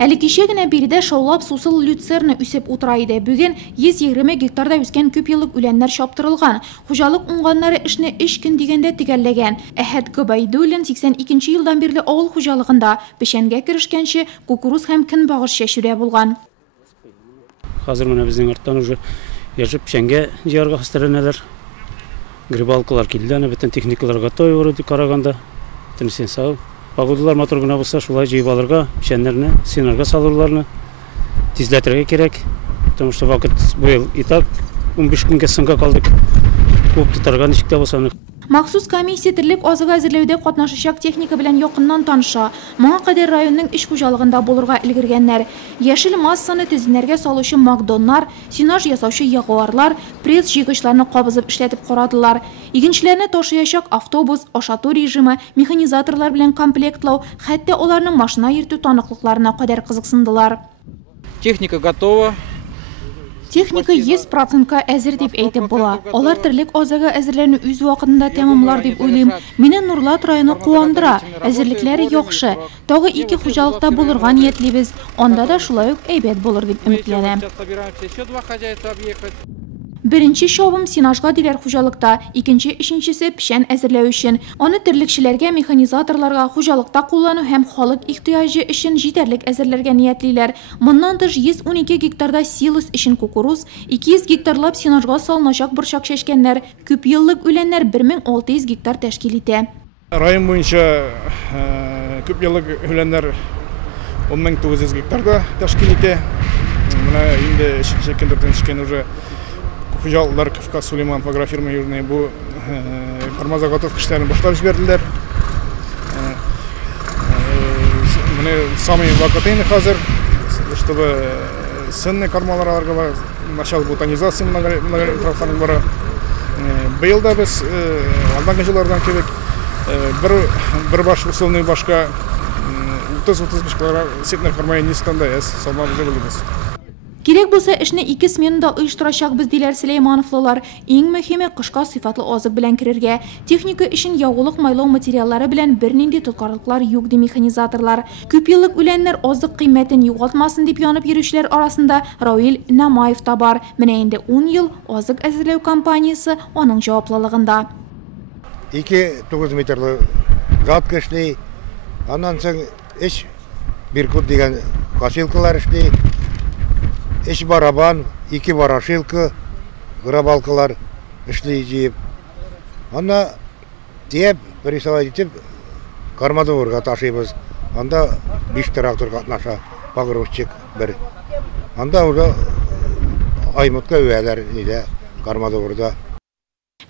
Әлі кеше генә биредә шаулап сусыл люцерна үсеп утыра иде. Бүген 120 гектарда үскән күп еллык үләннәр чаптырылган. Хуҗалык уңганнары эшне 3 көн дигәндә төгәлләгән. Әхәт Гобайдуллин 82 елдан бирле авыл хуҗалыгында пешәнгә керешкәнче кукуруз һәм көнбагыш чәчүдә булган. Хәзер менә безнең арттан уже яшып пешәнгә җыярга хәстәрләнәләр. Грибалкалар килде, бөтен техникалар готовы вроде караганда. Төнсен сау. Погодалар мотор гына булса, шулай җыеп алырга, пешәннәрне, синарга салырларны тизләтергә кирәк. Потому что вакыт быел и так 15 көнгә соңга калдык. Күп тотарга ничек тә булса. Махсус комиссия тирлек азык әзерләүдә катнашачак техника белән якыннан таныша. Моңа кадәр районның эш хуҗалыгында булырга өлгергәннәр. Яшел массаны тезенәргә салучы Макдоннар, синаж ясаучы Ягуарлар, пресс җыйгычларны кабызып эшләтеп карадылар. Игенчеләрне ташыячак автобус, ашату режимы, механизаторлар белән комплектлау, хәтта аларның машина йөртү таныклыкларына кадәр кызыксындылар. Техника готова. Техника 100% әзер дип әйтеп була. Алар тирлек азыгы әзерләрне үз вакытында тәмамлар дип уйлыйм. Мине Нурлат районы куандыра. Әзерлекләре яхшы. Тагы 2 хуҗалыкта булырга ниятлибез. Анда да шулай ук әйбәт булыр дип өметләнәм. Беренче шабым синажга диләр хуҗалыкта, икенче, өченчесе пешән әзерләү өчен. Аны терлекчеләргә, механизаторларга, хуҗалыкта куллану һәм халык ихтыяҗы өчен җитәрлек әзерләргә ниятлиләр. Моннан тыш 112 гектарда силос өчен кукуруз, 200 гектарлап синажга салыначак борчак чәчкәннәр, күп еллык үләннәр 1600 гектар тәшкил итә. Район буенча күп еллык үләннәр 10900 гектарда тәшкил итә. Менә инде шәкелдәрдән чыккан уже Хуҗалыклар Кавказ Сулейман агрофирма юрный бу кормозаготовка эшләрен башлап җибәрделәр. Менә самый вакытын хәзер, чтобы сынны кормаларга начал ботанизация многотрактарның бара. Быел да без алдан җилләрдән кебек бер баш усылны башка 30-35 килограмм сетнер кормай нистанда салмабыз булабыз. Кирәк булса эшне 2 сменада оештырачакбыз диләр Сөләймановлар. Иң мөһиме кышка сыйфатлы азык белән керергә. Техника өчен ягулык майлау материаллары белән бернинди тоткарлыклар юк ди механизаторлар. Күп еллык үләннәр азык кыйммәтен югалтмасын дип янып йөрүчеләр арасында Равил Намаев та бар. Менә инде 10 ел азык әзерләү компаниясе аның җаваплылыгында. 2-9 метрлы жатка эшли, аннан соң эш биркут дигән кашилкалар эшли. Эш барабан, 2 барашилка, грабалкалар эшли җыеп. Анда тиеп, присавать итеп, кармадоворга ташыйбыз. Анда 5 трактор катнаша, погрузчик бер. Анда уже аймытка үәләр иде кармадоворда.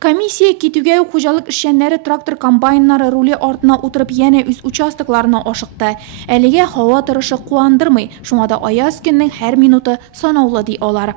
Комиссия китүгә хуҗалык эшчәннәре трактор комбайннары руле артына утырып яне үз участокларына ашыкты. Әлегә һава торышы куандырмый, шуңа да аяз көннең һәр минуты санаулы ди алар.